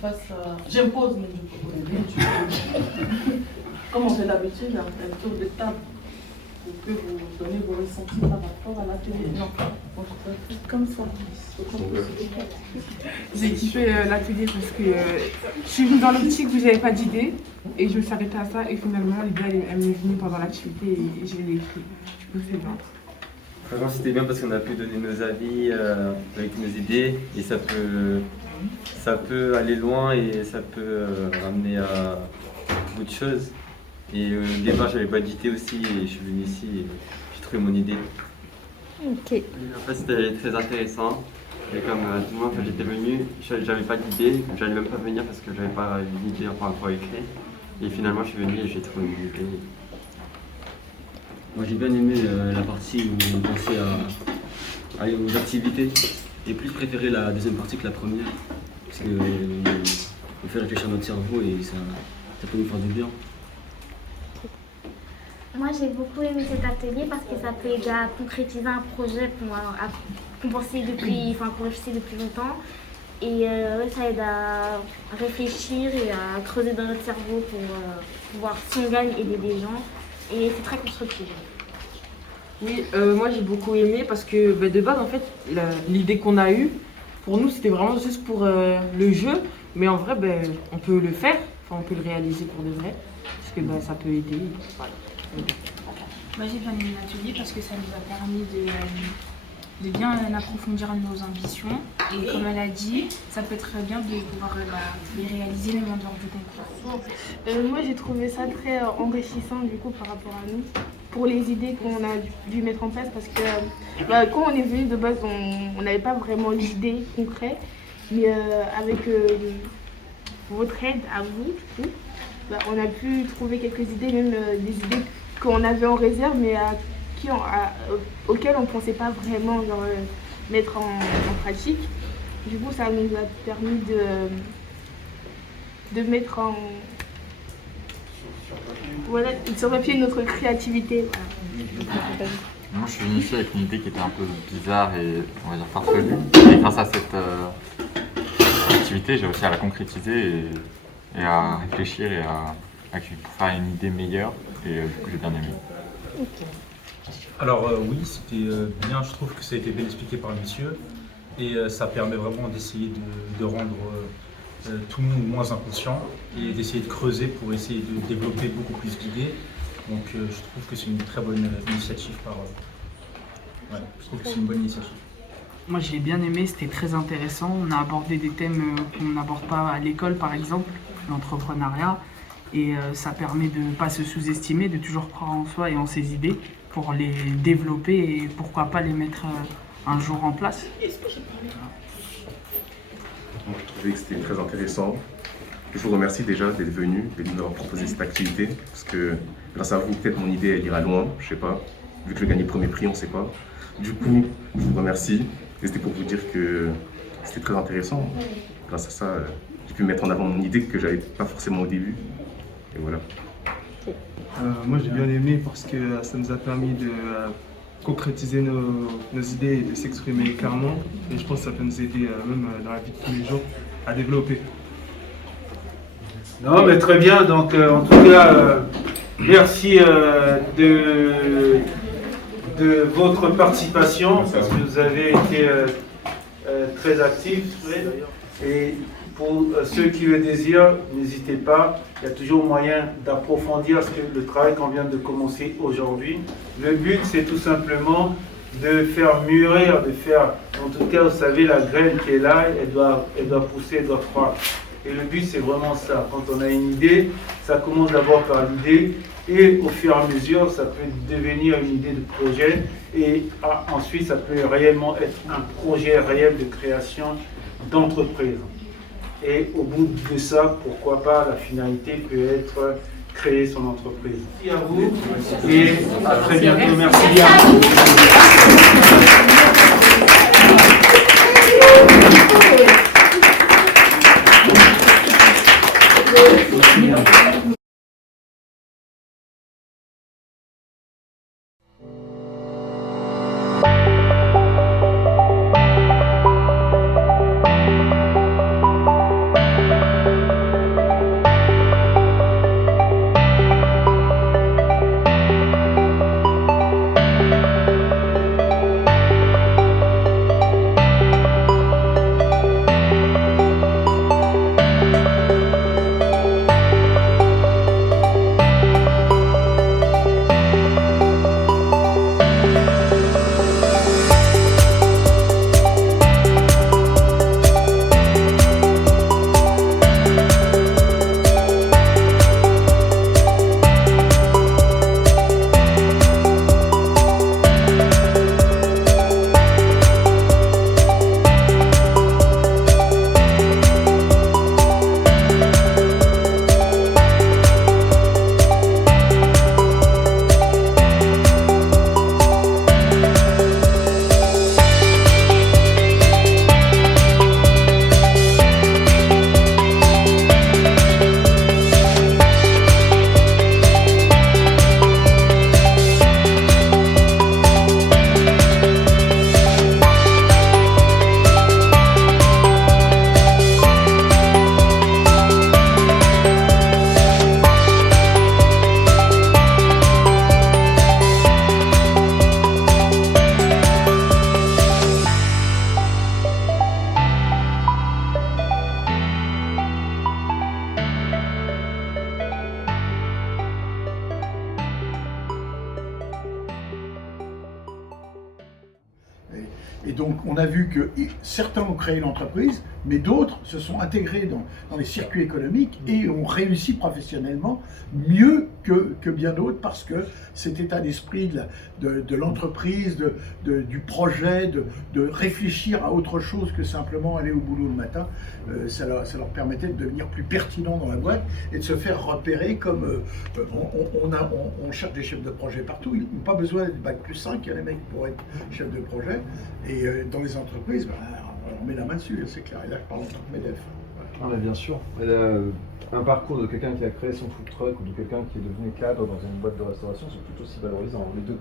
fasse... J'impose, mais je peux. Comme on fait d'habitude, un tour de table pour que vous donnez vos ressentis par rapport à l'atelier. Non, comme ça. J'ai kiffé l'atelier parce que je suis venue dans l'optique où j'avais pas d'idée et je me suis arrêtée à ça et finalement l'idée elle m'est venue pendant l'activité et je l'ai écrit. Du coup c'est bien. Franchement c'était bien parce qu'on a pu donner nos avis avec nos idées et ça peut aller loin et ça peut ramener à beaucoup de choses. Et au départ j'avais pas d'idée aussi et je suis venu ici et j'ai trouvé mon idée. Ok. En fait c'était très intéressant. Et comme tout le monde, quand j'étais venu, j'avais pas d'idée, j'allais même pas venir parce que j'avais pas d'idée encore à écrire. Et finalement, je suis venu et j'ai trouvé une idée. Moi, j'ai bien aimé la partie où on pensait aux activités. J'ai plus préféré la deuxième partie que la première. Parce que on fait réfléchir notre cerveau et ça peut nous faire du bien. Moi, j'ai beaucoup aimé cet atelier parce que ça peut aider à concrétiser un projet qu'on réfléchissait depuis longtemps. Et ça aide à réfléchir et à creuser dans notre cerveau pour pouvoir, si on gagne, aider des gens. Et c'est très constructif. Oui, moi j'ai beaucoup aimé parce que de base, en fait, l'idée qu'on a eue, pour nous, c'était vraiment juste pour le jeu. Mais en vrai, on peut le faire, on peut le réaliser pour de vrai. Parce que ça peut aider. Voilà. Moi j'ai bien aimé l'atelier parce que ça nous a permis de bien approfondir nos ambitions et comme elle a dit, ça peut être bien de pouvoir les réaliser même en dehors du concours. Moi j'ai trouvé ça très enrichissant du coup par rapport à nous, pour les idées qu'on a dû mettre en place parce que quand on est venu de base on n'avait pas vraiment d'idées concrètes, mais avec votre aide à vous, du coup, on a pu trouver quelques idées, même des idées qu'on avait en réserve, mais auxquelles on ne pensait pas vraiment mettre en pratique. Du coup, ça nous a permis de mettre sur papier notre créativité. Voilà. Moi, je suis venu ici avec une idée qui était un peu bizarre et, on va dire, farfelue. Et grâce à cette activité, j'ai réussi à la concrétiser et à réfléchir et pour faire une idée meilleure. Et du coup, j'ai bien aimé. Okay. Alors oui, c'était bien, je trouve que ça a été bien expliqué par le monsieur. Et ça permet vraiment d'essayer de rendre tout le monde moins inconscient et d'essayer de creuser pour essayer de développer beaucoup plus d'idées. Donc je trouve que c'est une très bonne initiative je trouve que c'est une bonne initiative. Moi j'ai bien aimé, c'était très intéressant. On a abordé des thèmes qu'on n'aborde pas à l'école par exemple, l'entrepreneuriat. Et ça permet de ne pas se sous-estimer, de toujours croire en soi et en ses idées pour les développer et pourquoi pas les mettre un jour en place. Je trouvais que c'était très intéressant. Je vous remercie déjà d'être venu et de nous avoir proposé cette activité parce que grâce à vous, peut-être mon idée elle ira loin, je sais pas. Vu que je gagne le premier prix, on sait pas. Du coup, je vous remercie et c'était pour vous dire que c'était très intéressant. Grâce à ça, j'ai pu mettre en avant mon idée que j'avais pas forcément au début. Et voilà. Moi j'ai bien aimé parce que ça nous a permis de concrétiser nos idées et de s'exprimer clairement. Et je pense que ça peut nous aider même dans la vie de tous les jours à développer. Non mais très bien, donc en tout cas merci de votre participation parce que vous avez été très actifs. Et pour ceux qui le désirent, n'hésitez pas, il y a toujours moyen d'approfondir le travail qu'on vient de commencer aujourd'hui. Le but, c'est tout simplement de faire mûrir, en tout cas, vous savez, la graine qui est là, elle doit pousser, elle doit croître. Et le but, c'est vraiment ça. Quand on a une idée, ça commence d'abord par l'idée, et au fur et à mesure, ça peut devenir une idée de projet, et ensuite, ça peut réellement être un projet réel de création d'entreprise. Et au bout de ça, pourquoi pas, la finalité peut être créer son entreprise. Merci à vous et à très bientôt. Merci bien. donc, on a vu que certains ont créé l'entreprise, mais d'autres se sont intégrés dans les circuits économiques et ont réussi professionnellement mieux que bien d'autres, parce que cet état d'esprit de l'entreprise, du projet, de réfléchir à autre chose que simplement aller au boulot le matin, ça leur permettait de devenir plus pertinents dans la boîte et de se faire repérer comme on cherche des chefs de projet partout. Ils n'ont pas besoin d'être bac plus 5, il y a des mecs pour être chef de projet. Et dans les entreprises, on met la main dessus, c'est clair. Et là, je parle en tant que MEDEF. Ah, mais bien sûr. Un parcours de quelqu'un qui a créé son food truck ou de quelqu'un qui est devenu cadre dans une boîte de restauration sont tout aussi valorisants, les deux.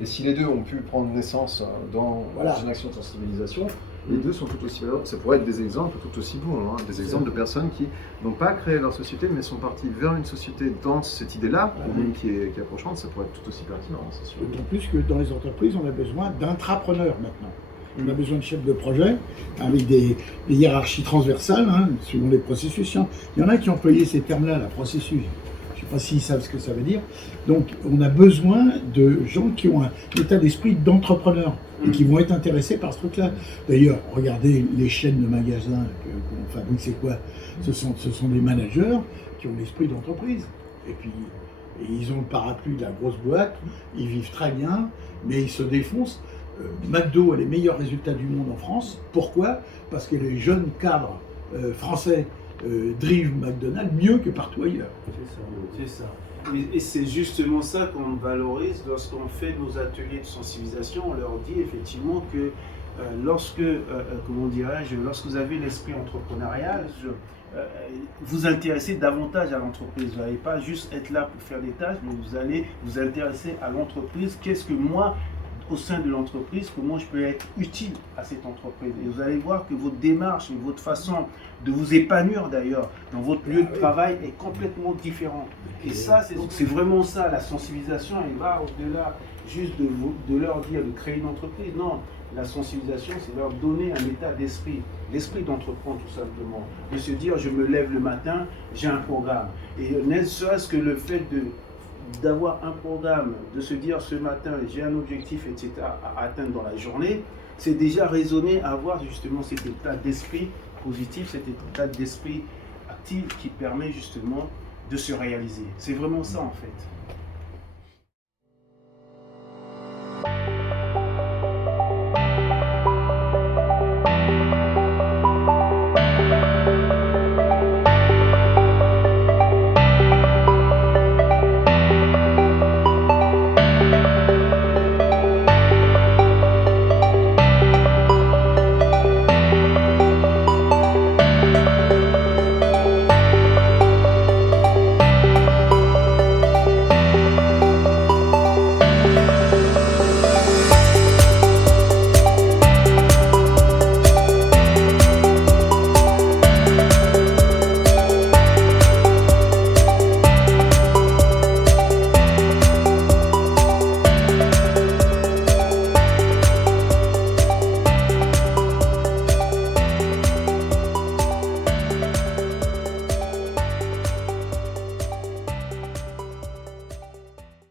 Et si les deux ont pu prendre naissance dans une action de sensibilisation, les deux sont tout aussi valorisants. Ça pourrait être des exemples tout aussi bons, hein, des exemples de personnes qui n'ont pas créé leur société, mais sont parties vers une société dans cette idée-là, même qui est approchante. Ça pourrait être tout aussi pertinent, c'est sûr. D'autant plus que dans les entreprises, on a besoin d'intrapreneurs maintenant. On a besoin de chefs de projet avec des hiérarchies transversales, hein, suivant les processus. Il y en a qui ont employé ces termes-là, la processus. Je ne sais pas s'ils savent ce que ça veut dire. Donc, on a besoin de gens qui ont un état d'esprit d'entrepreneur et qui vont être intéressés par ce truc-là. D'ailleurs, regardez les chaînes de magasins qu'on fabrique, c'est quoi ? Ce sont des managers qui ont l'esprit d'entreprise. Et puis, ils ont le parapluie de la grosse boîte, ils vivent très bien, mais ils se défoncent. McDo a les meilleurs résultats du monde en France. Pourquoi ? Parce que les jeunes cadres français drivent McDonald's mieux que partout ailleurs. C'est ça. Et c'est justement ça qu'on valorise lorsqu'on fait nos ateliers de sensibilisation. On leur dit effectivement que lorsque vous avez l'esprit entrepreneurial, vous intéressez davantage à l'entreprise. Vous n'allez pas juste être là pour faire des tâches, mais vous allez vous intéresser à l'entreprise. Qu'est-ce que moi, au sein de l'entreprise, comment je peux être utile à cette entreprise. Et vous allez voir que votre démarche et votre façon de vous épanouir d'ailleurs dans votre lieu de travail est complètement différente. Et ça, c'est vraiment ça, la sensibilisation, elle va au-delà juste de leur dire de créer une entreprise. Non, la sensibilisation, c'est leur donner un état d'esprit, l'esprit d'entreprendre tout simplement. De se dire, je me lève le matin, j'ai un programme. Et ne serait-ce que le fait d'avoir un programme, de se dire ce matin j'ai un objectif, etc. à atteindre dans la journée, c'est déjà raisonner à avoir justement cet état d'esprit positif, cet état d'esprit actif qui permet justement de se réaliser. C'est vraiment ça en fait.